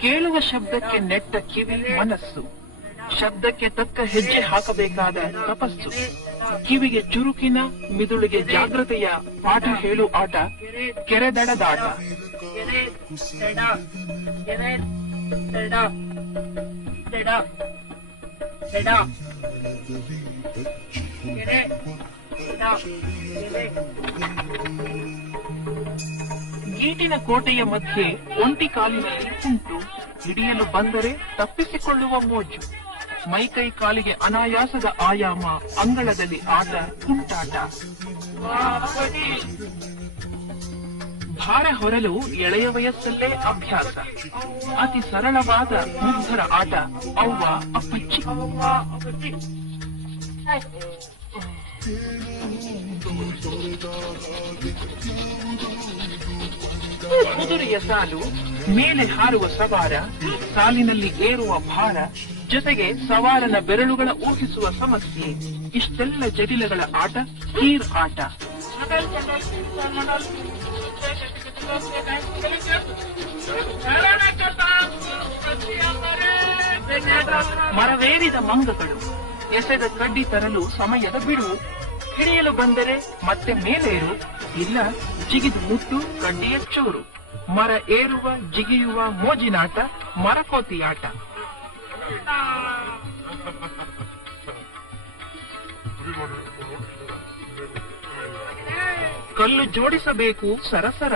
ಕೇಳುವ ಶಬ್ದಕ್ಕೆ ನೆಟ್ಟ ಕಿವಿ ಮನಸ್ಸು. ಶಬ್ದಕ್ಕೆ ತಕ್ಕ ಹೆಜ್ಜೆ ಹಾಕಬೇಕಾದ ತಪಸ್ಸು. ಕಿವಿಗೆ ಚುರುಕಿನ ಮಿದುಳಿಗೆ ಜಾಗೃತೆಯ ಪಾಠ ಹೇಳು ಆಟ. ಕೆರೆದಡದಾಟ. ಗೀಟಿನ ಕೋಟೆಯ ಮಧ್ಯೆ ಒಂಟಿ ಕಾಲಿನಲ್ಲಿ ಉಂಟು ಹಿಡಿಯಲು ಬಂದರೆ ತಪ್ಪಿಸಿಕೊಳ್ಳುವ ಮೋಜು. ಮೈಕೈ ಕಾಲಿಗೆ ಅನಾಯಾಸದ ಆಯಾಮ ಅಂಗಳದಲ್ಲಿ ಆಟ ಕುಂಟಾಟ. ಭಾರ ಹೊರಲು ಎಳೆಯ ವಯಸ್ಸಲ್ಲೇ ಅಭ್ಯಾಸ. ಅತಿ ಸರಳವಾದ ಮುಗ್ಧರ ಆಟ ಅವ್ವ ಅಪ್ಪಚ್ಚಿ ಕುದುರೆಯ ಸಾಲು, ಮೇಲೆ ಹಾರುವ ಸವಾರ, ಸಾಲಿನಲ್ಲಿ ಏರುವ ಭಾರ, ಜೊತೆಗೆ ಸವಾರನ ಬೆರಳುಗಳ ಊಹಿಸುವ ಸಮಸ್ಯೆ, ಇಷ್ಟೆಲ್ಲ ಜಟಿಲಗಳ ಆಟ ಕೀರ್ ಆಟ. ಮರವೇರಿದ ಮಂಗಗಳು ಎಸೆದ ಕಡ್ಡಿ ತರಲು ಸಮಯದ ಬಿಡುವು. ಹಿಡಿಯಲು ಬಂದರೆ ಮತ್ತೆ ಮೇಲೇರು ಇಲ್ಲ ಜಿಗಿದು ಮುಟ್ಟು, ಕಡ್ಡಿಯ ಚೂರು. ಮರ ಏರುವ, ಜಿಗಿಯುವ ಮೋಜಿನಾಟ, ಮರಕೋತಿ ಆಟ. ಕಲ್ಲು ಜೋಡಿಸಬೇಕು ಸರಸರ.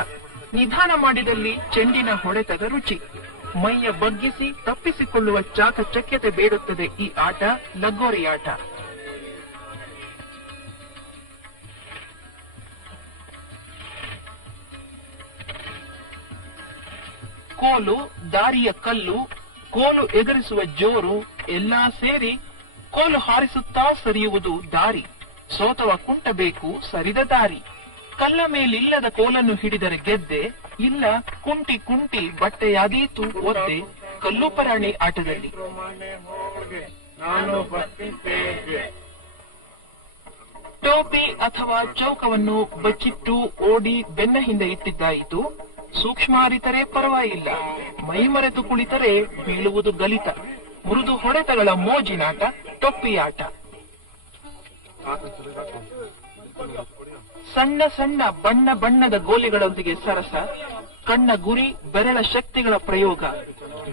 ನಿಧಾನ ಮಾಡಿದಲ್ಲಿ ಚೆಂಡಿನ ಹೊಡೆತದ ರುಚಿ. ಮೈಯ ಬಗ್ಗಿಸಿ ತಪ್ಪಿಸಿಕೊಳ್ಳುವ ಚಾಕಚಕ್ಯತೆ ಬೇಡುತ್ತದೆ ಈ ಆಟ ಲಗೋರಿ ಆಟ. ಕೋಲು ದಾರಿಯ ಕಲ್ಲು ಕೋಲು ಎಗರಿಸುವ ಜೋರು ಎಲ್ಲಾ ಸೇರಿ ಕೋಲು ಹಾರಿಸುತ್ತಾ ಸರಿಯುವುದು ದಾರಿ. ಸೋತವ ಕುಂಟಬೇಕು ಸರಿದ ದಾರಿ. ಕಲ್ಲ ಮೇಲಿಲ್ಲದ ಕೋಲನ್ನು ಹಿಡಿದರೆ ಗೆದ್ದೆ ಇಲ್ಲ ಕುಂಟಿ ಕುಂಟಿ ಬಟ್ಟೆಯಾದೀತು ಒದ್ದೆ ಕಲ್ಲು ಪರಾಣಿ ಆಟದಲ್ಲಿ. ಟೋಪಿ ಅಥವಾ ಚೌಕವನ್ನು ಬಚ್ಚಿಟ್ಟು ಓಡಿ ಬೆನ್ನ ಹಿಂದೆ ಇಟ್ಟಿದ್ದಾಯಿತು. ಸೂಕ್ಷ್ಮ ಅರಿತರೆ ಪರವಾಗಿಲ್ಲ. ಮೈ ಮರೆತು ಕುಳಿತರೆ ಬೀಳುವುದು ಗಲಿತ. ಮೃದು ಹೊಡೆತಗಳ ಮೋಜಿನಾಟ ತೊಪ್ಪಿಯಾಟ ಸಣ್ಣ ಸಣ್ಣ ಬಣ್ಣ ಬಣ್ಣದ ಗೋಲಿಗಳೊಂದಿಗೆ ಸರಸ, ಕಣ್ಣ ಗುರಿ, ಬೆರಳ ಶಕ್ತಿಗಳ ಪ್ರಯೋಗ.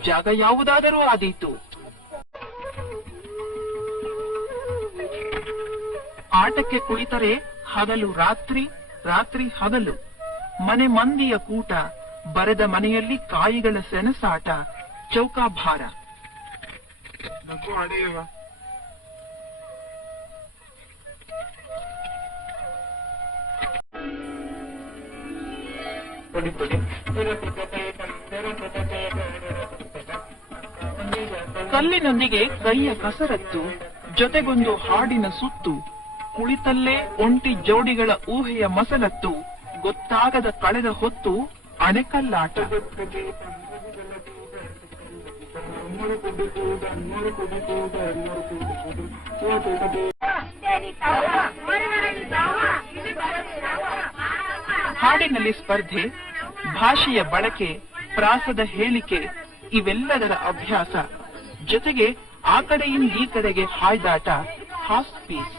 ಜಾಗ ಯಾವುದಾದರೂ ಆದೀತು. ಆಟಕ್ಕೆ ಕುಳಿತರೆ ಹಗಲು ರಾತ್ರಿ ರಾತ್ರಿ ಹಗಲು. ಮನೆ ಮಂದಿಯ ಕೂಟ ಬರೆದ ಮನೆಯಲ್ಲಿ ಕಾಯಿಗಳ ಸೆಣಸಾಟ ಚೌಕಾಭಾರ ನಗು ಅಡೆಯುವ. ಕಲ್ಲಿನೊಂದಿಗೆ ಕೈಯ ಕಸರತ್ತು ಜೊತೆಗೊಂದು ಹಾಡಿನ ಸುತ್ತು ಕುಳಿತಲ್ಲೇ ಒಂಟಿ ಜೋಡಿಗಳ ಊಹೆಯ ಮಸಲತ್ತು ಗೊತ್ತಾಗದ ಕಳೆದ ಹೊತ್ತು ಅಣೆಕಲ್ಲಾಟ. ಹಾಡಿನಲ್ಲಿ ಸ್ಪರ್ಧೆ, ಭಾಷೆಯ ಬಳಕೆ, ಪ್ರಾಸದ ಹೇಳಿಕೆ, ಇವೆಲ್ಲದರ ಅಭ್ಯಾಸ. ಜೊತೆಗೆ ಆ ಕಡೆಯಿಂದ ಈ ಕಡೆಗೆ ಹಾಯ್ದಾಟ. ಹಾಸ್ ಪೀಸ್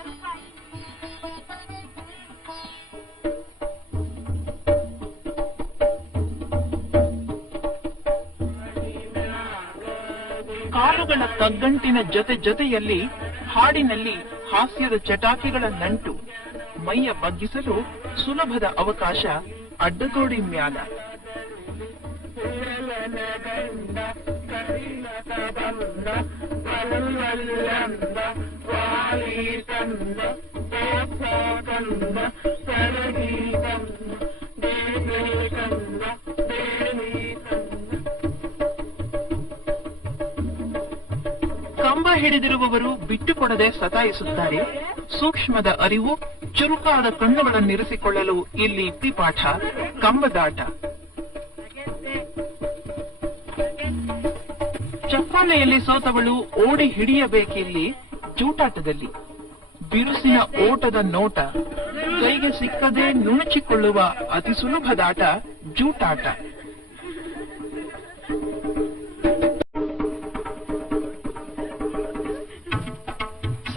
ಕಾಲುಗಳ ಕಗ್ಗಂಟಿನ ಜೊತೆ ಜೊತೆಯಲ್ಲಿ ಹಾಡಿನಲ್ಲಿ ಹಾಸ್ಯದ ಚಟಾಕಿಗಳ ನಂಟು ಮೈಯ ಬಗ್ಗಿಸಲು ಸುಲಭದ ಅವಕಾಶ ಅಡ್ಡಗೋಡಿ ಮ್ಯಾಲ. ಕಂಬ ಹಿಡಿದಿರುವವರು ಬಿಟ್ಟುಕೊಡದೆ ಸತಾಯಿಸುತ್ತಾರೆ. ಸೂಕ್ಷ್ಮದ ಅರಿವು, ಚುರುಕಾದ ಕಣ್ಣುಗಳನ್ನಿರಿಸಿಕೊಳ್ಳಲು ಇಲ್ಲಿ ಪಿಪಾಠ, ಕಂಬದಾಟ. ಚಪ್ಪಾಲೆಯಲ್ಲಿ ಸೋತವಳು ಓಡಿ ಹಿಡಿಯಬೇಕಿಲ್ಲಿ ಜೂಟಾಟದಲ್ಲಿ. ಬಿರುಸಿನ ಓಟದ ನೋಟ, ಕೈಗೆ ಸಿಕ್ಕದೆ ನುಣುಚಿಕೊಳ್ಳುವ ಅತಿ ಸುಲಭದಾಟ ಜೂಟಾಟ.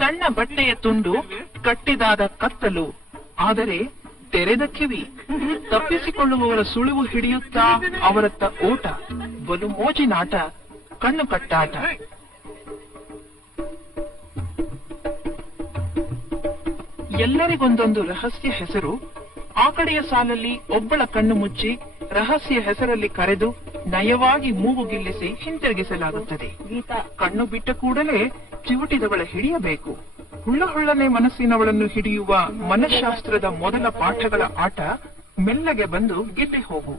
ಸಣ್ಣ ಬಟ್ಟೆಯ ತುಂಡು ಕಟ್ಟಿದಾದ ಕತ್ತಲು. ಆದರೆ ತೆರೆದ ಕಿವಿ. ತಪ್ಪಿಸಿಕೊಳ್ಳುವವರ ಸುಳಿವು ಹಿಡಿಯುತ್ತಾ ಅವರತ್ತ ಓಟ ಬಲು ಮೋಜಿನಾಟ ಕಣ್ಣು ಕಟ್ಟಾಟ. ಎಲ್ಲರಿಗೊಂದೊಂದು ರಹಸ್ಯ ಹೆಸರು. ಆ ಕಡೆಯ ಸಾಲಲ್ಲಿ ಒಬ್ಬಳ ಕಣ್ಣು ಮುಚ್ಚಿ ರಹಸ್ಯ ಹೆಸರಲ್ಲಿ ಕರೆದು ನಯವಾಗಿ ಮೂಗು ಗಿಲ್ಲಿಸಿ ಹಿಂತಿರುಗಿಸಲಾಗುತ್ತದೆ. ಕಣ್ಣು ಬಿಟ್ಟ ಕೂಡಲೇ ಚಿವುಟಿದವಳ ಹಿಡಿಯಬೇಕು. ಹುಳ್ಳ ಹುಳ್ಳನೆ ಮನಸ್ಸಿನವಳನ್ನು ಹಿಡಿಯುವ ಮನಃಶಾಸ್ತ್ರದ ಮೊದಲ ಪಾಠಗಳ ಆಟ ಮೆಲ್ಲಗೆ ಬಂದು ಗೆದ್ದೆ ಹೋಗು.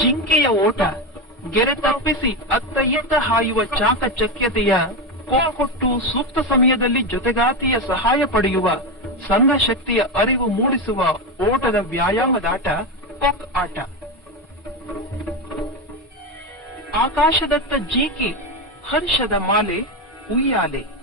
ಜಿಂಕೆಯ ಓಟ, ಗೆರೆ ತಪ್ಪಿಸಿ ಅತ್ತ ಇತ್ತ ಹಾಯುವ ಚಾಕಚಕ್ಯತೆಯ ಕೊಟ್ಟು ಸೂಕ್ತ ಸಮಯದಲ್ಲಿ ಜೊತೆಗಾತಿಯ ಸಹಾಯ ಪಡೆಯುವ ಸಂಘ ಶಕ್ತಿಯ ಅರಿವು ಮೂಡಿಸುವ ಓಟದ ವ್ಯಾಯಾಮದಾಟ, ಕೊಕ್ ಆಟ. ಆಕಾಶದತ್ತ ಜೀಕಿ, ಹರ್ಷದ ಮಾಲೆ, ಉಯ್ಯಾಲೆ.